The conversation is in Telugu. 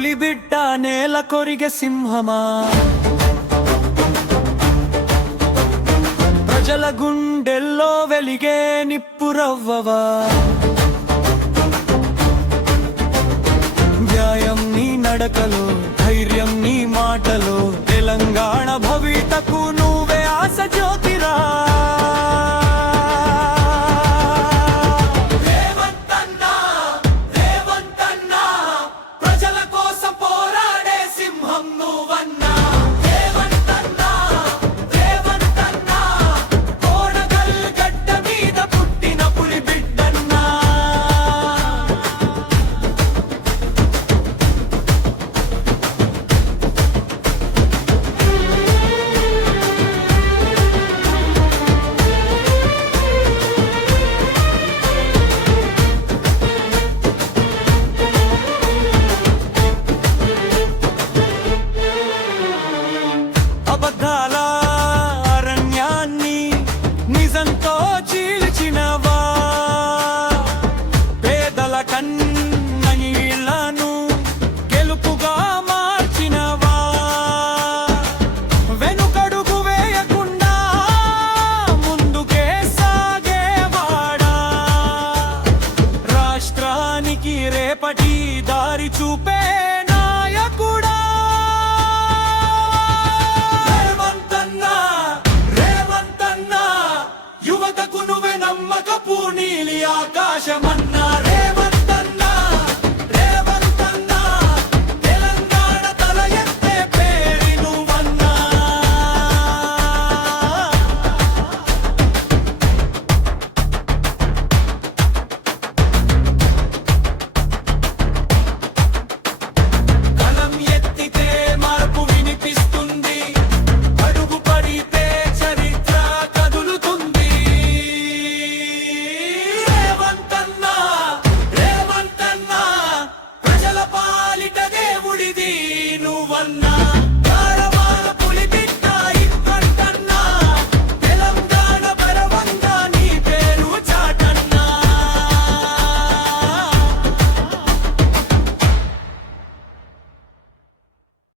పులిబిడ్డ నేల కొరిగే సింహమా, ప్రజల గుండెల్లో వెలిగే నిప్పురవ్వవా, న్యాయం నీ నడకలో, ధైర్యం నీ మాటలో, తెలంగాణ భవితకు నువ్వే ఆశ జ్యోతిరా. అబద్ధాల అరణ్యాన్ని నిజంతో చీల్చినవా, పేదల కన్నీళ్లను గెలుపుగా మార్చినవా, వెనుకడుగు వేయకుండా ముందుకే సాగేవాడా, రాష్ట్రానికి రేపటి దారి చూపే నాయకుడా. యువతకు నువ్వే నమ్మకపు నీలి ఆకాశమన్నా రేవంత్.